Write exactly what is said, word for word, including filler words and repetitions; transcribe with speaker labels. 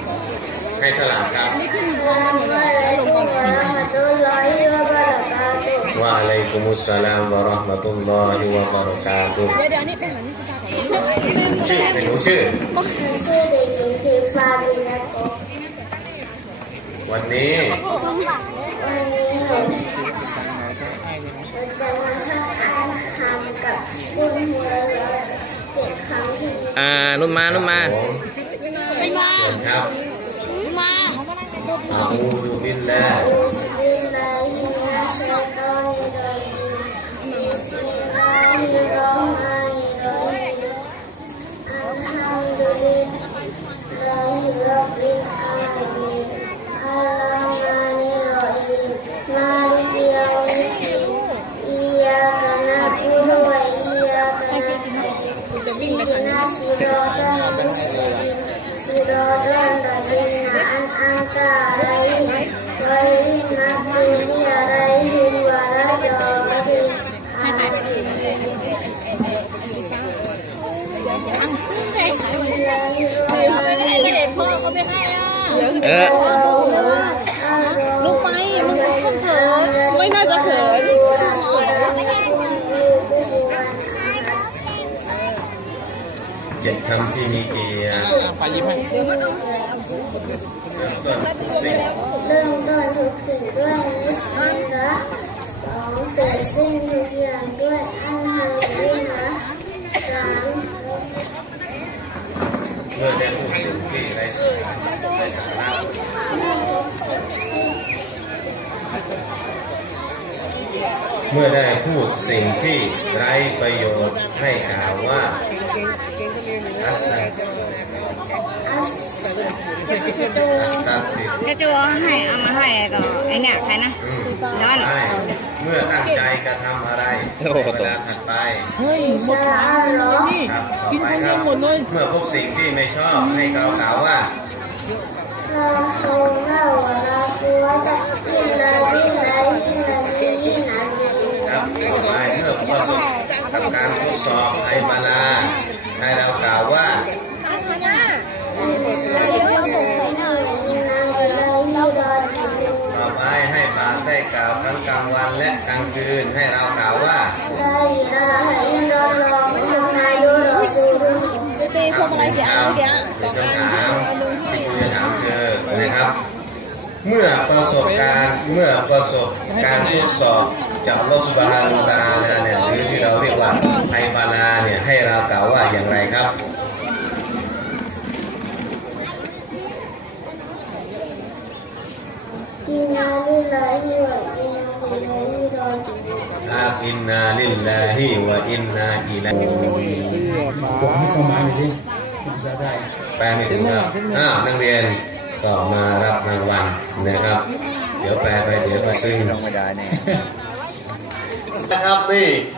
Speaker 1: ให้สลามครับวะอะลัยกุมุสสลามวะเราะห์มะตุลลอฮิวะบะเราะกาตุฮ์เดี๋ยวเดี๋ยวนี่เป็นเหมือนที่คุณตาบอกชื่อเป็นรู้ชื่อ
Speaker 2: ชื่อเด็กหญิงสีฟ้าบินาโก
Speaker 1: วันนี้
Speaker 2: วันนี้หนูจะมาทำอาหารกับคุณหัวเราะเจ็ดคำที่
Speaker 3: อ่านุ่มมานุ่มมา
Speaker 1: ไม่มาเชิญครับ
Speaker 2: มา
Speaker 1: อะอูซุบิลลาห์
Speaker 2: อูซุบิลลาฮิมินัชชัยฏอนิรเราะญีมบิสมิลลาฮิรเราะมานิรเราะฮีมอัลฮัมดุลิลลาฮิร็อบบิลอาลามีนอัลลอฮ์มานิรเราะฮีมมาลิกิยอมิดดีนอิยากะนะบุดุวะอิยากะนะสตัอีนอิหดินัสศิรอตัลมุสตะกีมศิรอตัลลซีนะอันอัมตะอะลัยฮิมฆอยริลมัฆดูบิอะลัยฮิมวะลาฎอลลีนอามีน
Speaker 3: เออ
Speaker 2: ลูกไปมึงก็เขินไม่น่าจะเขิน
Speaker 1: เจ็ดคำที่มีเกียรติ
Speaker 3: ไปยิ้มให้
Speaker 1: เริ่มต้นทุกสิ่ง
Speaker 2: เริ่มต้นทุกสิ่งด้วยบิสมิลลาห์สองเสร็จสิ้นทุกอย่างด้วยอัลฮัมดุลิลลาห์สาม
Speaker 1: เมื่อได้พูดสิ่งที่ไร้สาระไร้สาระเมื่อได้พูดสิ่งที่ไร้ประโยชน์ให้กล่าวว่าอัสตั
Speaker 2: อัส
Speaker 1: อัสตัฆฟิร
Speaker 4: จะจูให้เอามาให้ก็ไอเนี่ยใครนะนอน
Speaker 1: เมื่อตั้งใจกระทำอะไรเวลาถัดไป
Speaker 2: เฮ้ยหมดแล้วนี่
Speaker 1: กินคนเดียวหมดเลยเมื่อพบสิ่งที่ไม่ชอบให้กล่าวกล่าวว่า
Speaker 2: ลาฮาวลาวะลากุวะตะอิลลาบิลลาฮิลอาลียิลอาซีม
Speaker 1: ครับต่อไปเมื่อประสบกับการทดสอบไอบาลาให้เรากล่าวว่าต่อไปให้บาปได้กล่าวทั้งกลางวันและกลางคืนให้เรากล่าวว่า
Speaker 2: ลาอิลาฮะอิลลัลลอฮ์มุฮัมมัดุรรอซูลุลลอฮ์
Speaker 1: เดี๋ยวพวกอะไรเดี๋ยวเดี๋ยวต้องถามที่คุณจะถามเธอนะครับเมื่อประสบการณ์เมื่อประสบการทดสอบจากอัลเลาะห์ซุบฮานะฮูวะตะอาลาเนี่ยหรือที่เราเรียกว่าไอบาลาเนี่ยให้เรากล่าวว่าอย่างไรครับ
Speaker 2: อินนาลิลลาฮิวะอินนาอิลัยฮิรอญิอูน
Speaker 1: ครับอินนาลิลลาฮิวะอินนาอิลัยฮิรอญิอูน
Speaker 5: บอกให้เข้ามาหน่อยสิภาษาไทย
Speaker 1: แปลไม่ถึงครับอ้าวนักเรียนก็มารับรางวัลนะครับ เดี๋ยวแปลไปเดี๋ยวก็ซึ้ง
Speaker 3: ไม่ได้แน่
Speaker 1: นะครับนี่